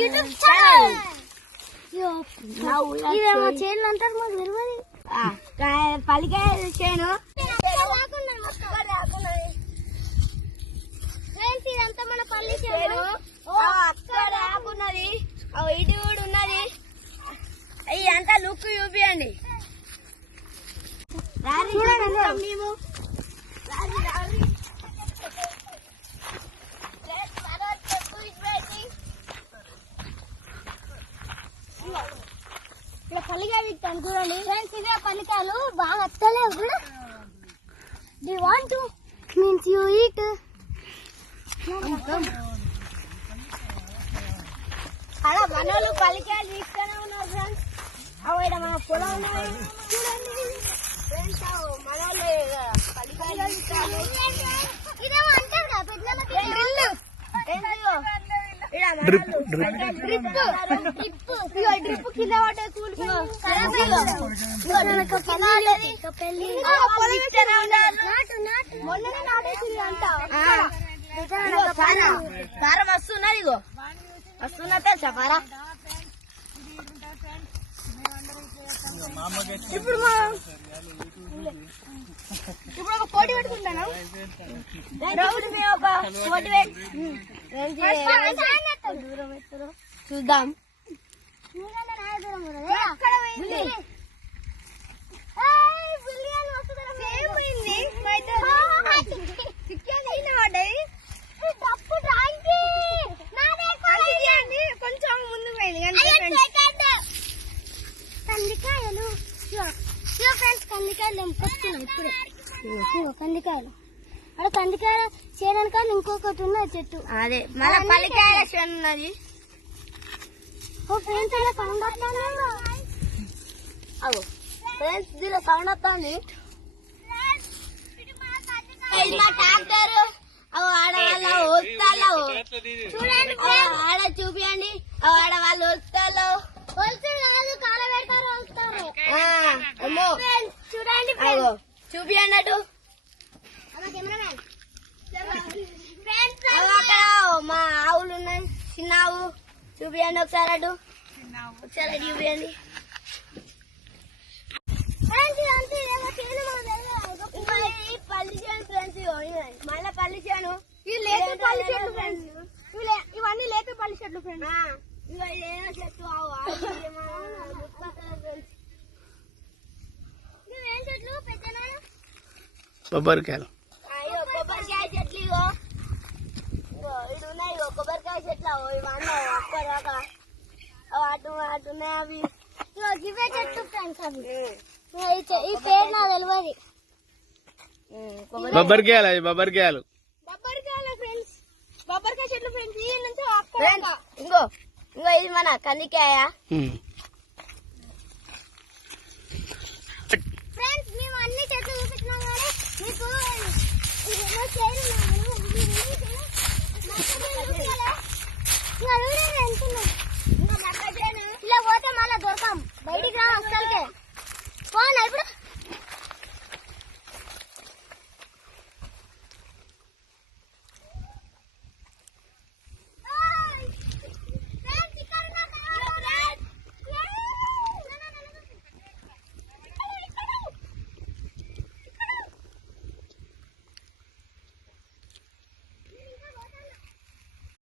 YouTube channel. ఇదేమో చేను అంటారు మాకు తెలియదు. పల్లికాయ చేను ఇదంతా మన పల్లి చేను. అక్కడ ఆకున్నది, ఇటు కూడా ఉన్నది. అవి అంతా లుక్ చూపియండి. మేము ఇక్కడ పల్లికాయ విత్తాను చూడండి ఫ్రెండ్స్. ఇదే పల్లికాయలు బాగా వస్తలేవు కూడా. డి want to means you eat. అలా మనోళ్ళు పల్లికాయలు తీసుకునే ఉన్నారు ఫ్రెండ్స్. అవి మన పొలం ఉన్నాయి చూడండి ఫ్రెండ్స్. మనోళ్ళు పల్లికాయలు తీసుకున్నారు. ఇదేమో అంటారు కదా పెద్దలకి డ్రిప్ కింద పడ్డే మొన్ననే నాటేసింది అంట. కారం వస్తున్నది, ఇగో వస్తున్నా తెలుసా పారా. ఇప్పుడు ఒక పోటీ పెట్టుకుంటాను. చూద్దాం. కొంచెం ముందు కందికాయలు ఫ్రెండ్స్. కందికాయలు తెంపుకొస్తున్నాం ఇప్పుడే. కందికాయలు అక్కడ కందికాయ చేయడానికి కానీ ఇంకొకటి ఉన్నది చెట్టు. అదే మన పల్లికాయ చేను ఉన్నది. ఫ్రెండ్స్ ఇలా సౌండ్ వస్తాను. అవు ఫ్రెండ్స్ దీనిలో సౌండ్ వస్తుంది. మా ట్రాక్టర్ ఆడవాళ్ళ వస్తాలో చూడండి. ఆడ చూపియండి. ఆడవాళ్ళు వస్తాలో కాల పెడతారు వస్తారు. చూడండి చూపి అన్నట్టు. మా ఆవులు ఉన్నాయి, చిన్న ఆవు చూపియండి ఒకసారి. అటు ఒకసారి చూపియండి. పల్లి చేను ఫ్రెండ్స్. మళ్ళీ పల్లి చేను. ఇవన్నీ లేక పల్లి చెట్లు ఫ్రెండ్స్. ఇక ఏదో చెట్టు ఏం చెట్లు పెద్దనా కొబ్బరికాయలు. కొబ్బరికాయ చెట్లు ఇగో ఇది ఉన్నాయి. కొబ్బరికాయ చెట్లు ఇవన్నీ ఒక్కదాకా అటు అటున్నాయి. అవి ఇవే చెట్టు ఫ్రెండ్స్. అవి ఈ పేరు నాకు తెలియదు. బొబ్బరికాయలు అవి బొబ్బరికాయలు ఫ్రెండ్స్. బొబ్బరికాయ చెట్లు ఫ్రెండ్స్. ఈ నుంచి ఇంకో ఇంకో ఇది మన కందికాయ ఫ్రెండ్స్. మేము అన్ని చెట్లు చూపించినాం కానీ మీకు ఎంత